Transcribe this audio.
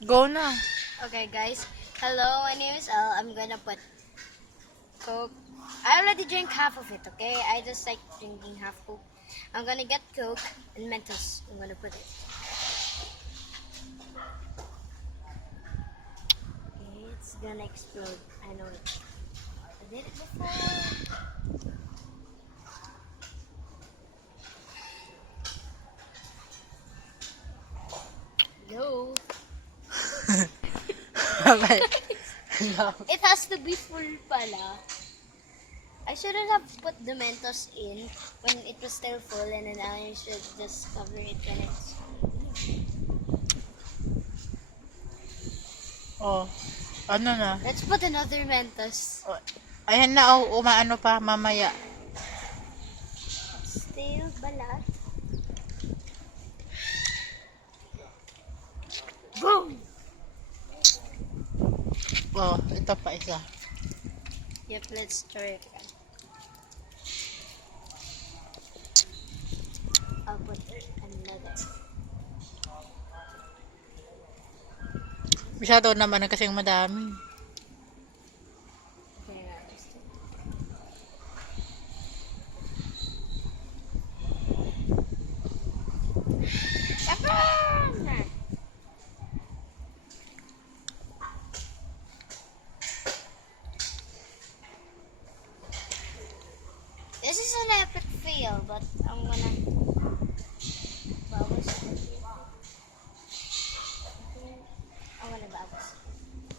Go na. Okay, guys. Hello, my name is Elle. I'm gonna put Coke. I already drank half of it, okay? I just like drinking half Coke. I'm gonna get Coke and Mentos. I'm gonna put it. Okay, it's gonna explode. I know it. I did it before. No. Okay. No. It has to be full pala. I shouldn't have put the Mentos in when it was still full, and then I should just cover it when it's. Oh. Ano na? Let's put another Mentos. Oh, ayan na, oh, umaano pa mamaya. Still balat. Boom! Oh, ito pa isa. Yep, let's try it again. I'll put another. Masyado naman na kasing madami. Okay, let's do it. Yapan! This is an epic fail, but I'm gonna bawas ko.